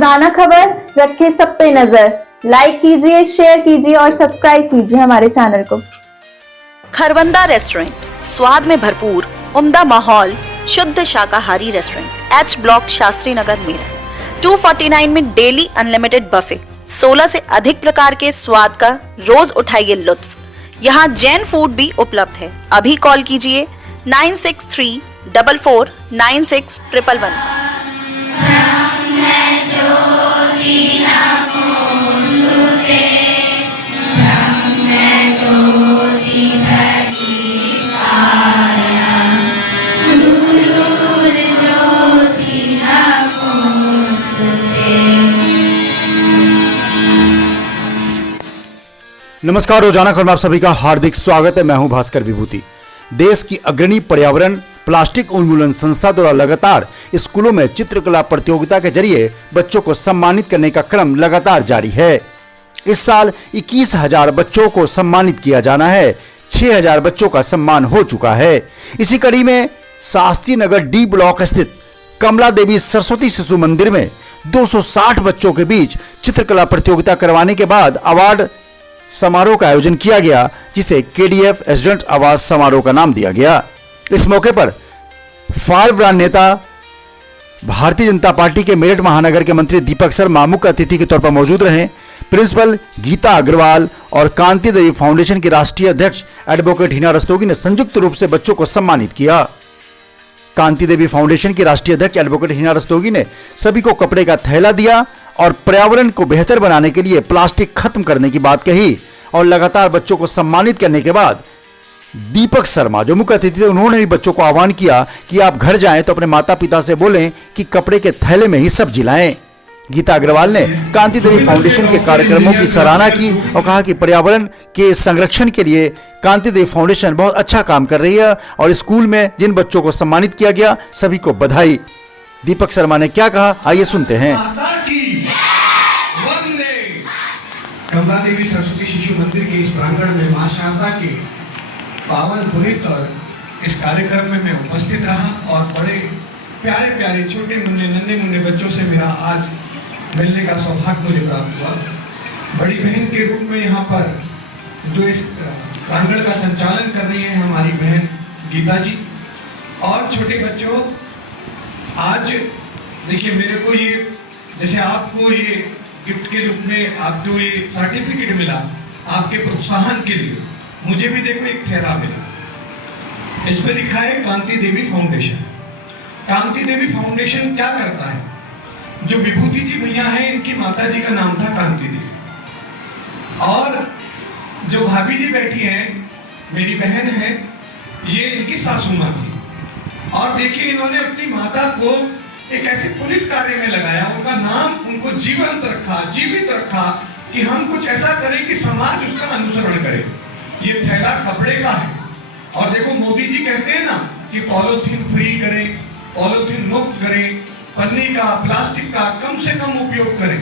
रोजाना खबर रखे सब पे नजर। लाइक कीजिए, शेयर कीजिए और सब्सक्राइब कीजिए हमारे चैनल को। खरवंदा रेस्टोरेंट, स्वाद में भरपूर, उम्दा माहौल, शुद्ध शाकाहारी restaurant, H block, Shastri Nagar, Meerut. 249 में डेली अनलिमिटेड बफे, 16 से अधिक प्रकार के स्वाद का रोज उठाइए लुत्फ। यहाँ जैन फूड भी उपलब्ध है। अभी कॉल कीजिए 9634496111। नमस्कार, रोजाना खबर में आप सभी का हार्दिक स्वागत है। मैं हूं भास्कर विभूति। देश की अग्रणी पर्यावरण प्लास्टिक उन्मूलन संस्था द्वारा लगातार स्कूलों में चित्रकला प्रतियोगिता के जरिए बच्चों को सम्मानित करने का क्रम लगातार जारी है। इस साल 21,000 बच्चों को सम्मानित किया जाना है। 6,000 बच्चों का सम्मान हो चुका है। इसी कड़ी में शास्त्री नगर डी ब्लॉक स्थित कमला देवी सरस्वती शिशु मंदिर में 260 बच्चों के बीच चित्रकला प्रतियोगिता करवाने के बाद अवार्ड समारोह का आयोजन किया गया, जिसे केडीएफ एस्टूडेंट अवार्ड समारोह का नाम दिया गया। इस मौके पर फायर ब्रांड नेता, भारतीय जनता पार्टी के मेरठ महानगर के मंत्री दीपक शर्मा मुख्य अतिथि के तौर पर मौजूद रहे। प्रिंसिपल गीता अग्रवाल और कांति देवी फाउंडेशन के राष्ट्रीय अध्यक्ष एडवोकेट हिना रस्तोगी ने संयुक्त रूप से बच्चों को सम्मानित किया। कांति देवी फाउंडेशन की राष्ट्रीय अध्यक्ष एडवोकेट हिना रस्तोगी ने सभी को कपड़े का थैला दिया और पर्यावरण को बेहतर बनाने के लिए प्लास्टिक खत्म करने की बात कही। और लगातार बच्चों को सम्मानित करने के बाद दीपक शर्मा जो मुख्य अतिथि थे, उन्होंने भी बच्चों को आह्वान किया कि आप घर जाएं तो अपने माता पिता से बोलें कि कपड़े के थैले में ही सब्जी लाएं। गीता अग्रवाल ने कांति देवी फाउंडेशन के कार्यक्रमों की सराहना की और कहा कि पर्यावरण के संरक्षण के लिए कांति देवी फाउंडेशन बहुत अच्छा काम कर रही है और स्कूल में जिन बच्चों को सम्मानित किया गया सभी को बधाई। दीपक शर्मा ने क्या कहा, आइए सुनते हैं। कमला देवी सरस्वती शिशु मंदिर के इस प्रांगण में मां शारदा के पावन पुनीत और इस कार्यक्रम में मैं उपस्थित रहा और बड़े प्यारे प्यारे छोटे मुन्ने नन्हे मुन्ने बच्चों से मेरा आज मिलने का सौभाग्य मुझे प्राप्त हुआ। बड़ी बहन के रूप में यहाँ पर जो इस प्रांगण का संचालन कर रही है हमारी बहन गीता जी। और छोटे बच्चों, आज देखिए मेरे को ये, जैसे आपको ये गिफ्ट के रूप में आपको ये सर्टिफिकेट मिला आपके प्रोत्साहन के लिए, मुझे भी देखो एक थैला मिला। इसमें लिखा है कांति देवी फाउंडेशन। कांति देवी फाउंडेशन क्या करता है? जो विभूति जी भैया हैं, इनकी माता जी का नाम था कांति देवी और जो भाभी जी बैठी हैं, मेरी बहन है, ये इनकी सासू माँ थी। और देखिए इन्होंने अपनी माता को एक ऐसे पुनीत कार्य में लगाया, उनका नाम उनको जीवंत रखा, जीवित रखा कि हम कुछ ऐसा करें कि समाज उसका अनुसरण करे। ये थैला कपड़े का है और देखो मोदी जी कहते हैं ना कि पॉलीथीन फ्री करें, पॉलीथीन मुक्त करें, पन्नी का, प्लास्टिक का कम से कम उपयोग करें।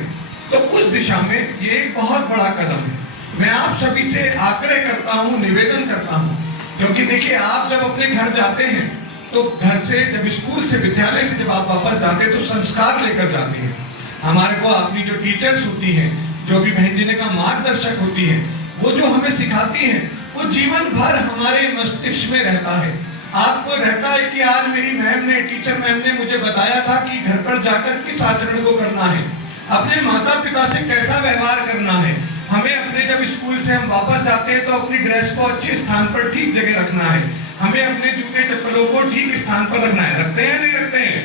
तो उस दिशा में ये एक बहुत बड़ा कदम है। मैं आप सभी से आग्रह करता हूँ, निवेदन करता हूँ, क्योंकि देखिए आप जब अपने घर जाते हैं तो घर से, जब स्कूल से, विद्यालय से जब आप वापस जाते हैं तो संस्कार लेकर जाते हैं। हमारे को अपनी जो टीचर्स होती हैं, जो भी बहन जी ने का मार्गदर्शक होती हैं, वो जो हमें सिखाती हैं वो जीवन भर हमारे मस्तिष्क में रहता है। आपको रहता है कि आज मेरी मैम ने, टीचर मैम ने मुझे बताया था कि घर पर जाकर किस आचरण को करना है, अपने माता पिता से कैसा व्यवहार करना है। हमें अपने जब स्कूल से हम वापस जाते हैं तो अपनी ड्रेस को अच्छे स्थान पर ठीक जगह रखना है। हमें अपने जूते चप्पलों को ठीक स्थान पर रखना है। रखते हैं नहीं रखते हैं?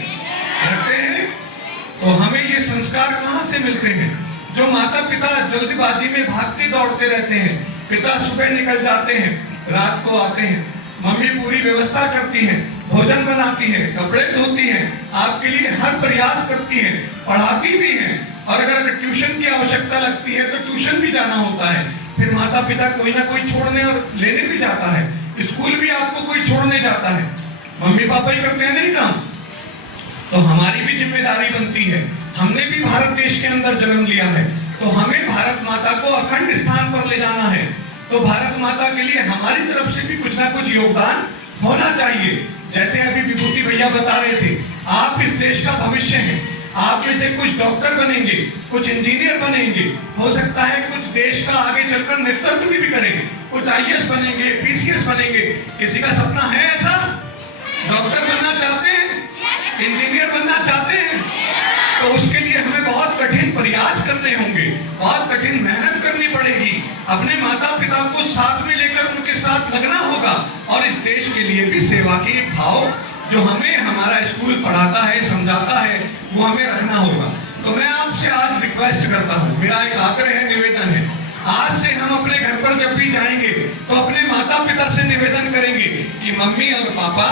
रखते हैं। तो हमें ये संस्कार कहाँ से मिलते हैं? जो माता पिता जल्दबाजी में भागते दौड़ते रहते हैं। पिता सुबह निकल जाते हैं, रात को आते हैं, मम्मी पूरी व्यवस्था करती है, भोजन बनाती है, कपड़े धोती है, आपके लिए हर प्रयास करती है, पढ़ाती भी है और अगर ट्यूशन की आवश्यकता लगती है तो ट्यूशन भी जाना होता है। फिर माता पिता कोई ना कोई छोड़ने और लेने भी जाता है, स्कूल भी आपको कोई छोड़ने जाता है। मम्मी पापा ही करते हैं नहीं काम? तो हमारी भी जिम्मेदारी बनती है। हमने भी भारत देश के अंदर जन्म लिया है तो हमें भारत माता को अखंड स्थान पर ले जाना है। तो भारत माता के लिए हमारी तरफ से भी कुछ ना कुछ योगदान होना चाहिए। जैसे अभी विभूति भैया बता रहे थे, आप इस देश का भविष्य हैं। आप में से कुछ डॉक्टर बनेंगे, कुछ इंजीनियर बनेंगे, हो सकता है कुछ देश का आगे चलकर नेतृत्व भी करेंगे, कुछ आईएएस बनेंगे, पीसीएस बनेंगे। किसी का सपना है ऐसा? डॉक्टर बनना चाहते हैं, इंजीनियर बनना चाहते हैं? तो उसके लिए हमें बहुत कठिन प्रयास करने होंगे, बहुत कठिन मेहनत करनी पड़ेगी। अपने माता पिता को साथ में लेकर उनके साथ लगना होगा और इस देश के लिए भी सेवा के भाव जो हमें हमारा स्कूल पढ़ाता है, समझाता है, वो हमें रखना होगा। तो मैं आपसे आज रिक्वेस्ट करता हूँ, मेरा एक आग्रह है, निवेदन है, आज से हम अपने घर पर जब भी जाएंगे तो अपने माता पिता से निवेदन करेंगे कि मम्मी और पापा,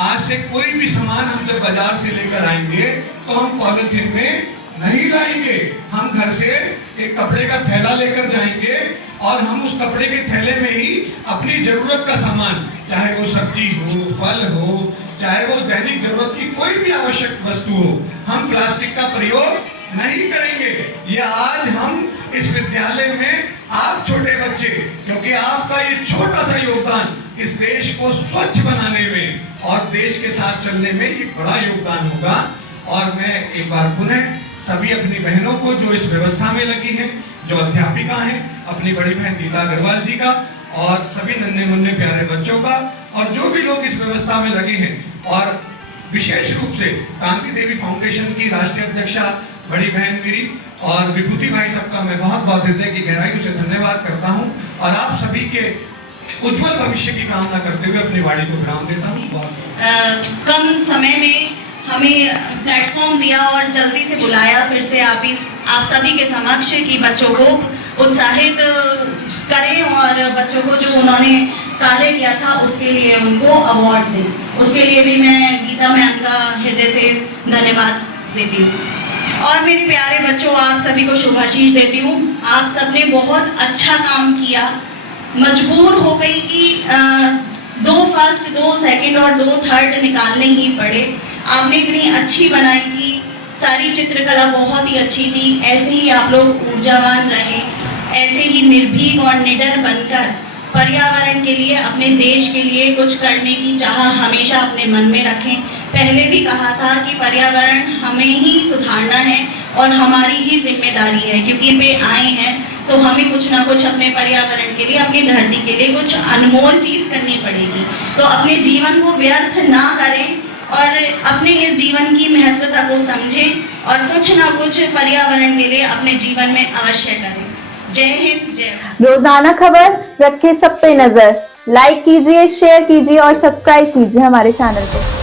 आज से कोई भी सामान हम जब बाजार से लेकर आएंगे तो हम पॉलिथीन में नहीं लाएंगे। हम घर से एक कपड़े का थैला लेकर जाएंगे और हम उस कपड़े के थैले में ही अपनी जरूरत का सामान, चाहे वो सब्जी हो, फल हो, चाहे वो दैनिक जरूरत की कोई भी आवश्यक वस्तु हो, हम प्लास्टिक का प्रयोग नहीं करेंगे। ये आज हम इस विद्यालय में आप छोटे बच्चे, क्योंकि आपका ये छोटा सा योगदान इस देश को स्वच्छ बनाने में और देश के साथ चलने में ये बड़ा योगदान होगा। और मैं एक बार पुनः सभी अपनी बहनों को जो इस व्यवस्था में लगी हैं, जो अध्यापिका हैं, अपनी बड़ी बहन गीता अग्रवाल जी का और सभी नन्हे मुन्ने प्यारे बच्चों का, और जो भी लोग इस व्यवस्था में लगे हैं, और विशेष रूप से कांति देवी फाउंडेशन की राष्ट्रीय अध्यक्षा बड़ी बहन मेरी और विभूति भाई सबका मैं बहुत बहुत हृदय की गहराई से धन्यवाद करता हूं और आप सभी के उज्जवल भविष्य की कामना करते हुए अपनी वाणी को विराम देता हूं। कम समय में हमें प्लेटफॉर्म दिया और जल्दी से बुलाया फिर से आप सभी के समक्ष कि बच्चों को उत्साहित करें और बच्चों को जो उन्होंने कार्य किया था उसके लिए उनको अवार्ड दें। उसके लिए भी मैं गीता मैम का हृदय से धन्यवाद देती हूँ। और मेरे प्यारे बच्चों, आप सभी को शुभाशीष देती हूँ। आप सबने बहुत अच्छा काम किया। मजबूर हो गई कि 2 फर्स्ट, 2 सेकंड और 2 थर्ड निकालने ही पड़े। आपने इतनी अच्छी बनाई थी, सारी चित्रकला बहुत ही अच्छी थी। ऐसे ही आप लोग ऊर्जावान रहे, ऐसे ही निर्भीक और निडर बनकर पर्यावरण के लिए, अपने देश के लिए कुछ करने की चाह हमेशा अपने मन में रखें। पहले भी कहा था कि पर्यावरण हमें ही सुधारना है और हमारी ही जिम्मेदारी है, क्योंकि वे आए हैं तो हमें कुछ ना कुछ अपने पर्यावरण के लिए, अपनी धरती के लिए कुछ अनमोल चीज करनी पड़ेगी। तो अपने जीवन को व्यर्थ ना करें और अपने इस जीवन की महत्वता को समझें और कुछ ना कुछ पर्यावरण के लिए अपने जीवन में अवश्य करें। जय हिंद, जय भारत। रोजाना खबर रखे सब पे नजर। लाइक कीजिए, शेयर कीजिए और सब्सक्राइब कीजिए हमारे चैनल को।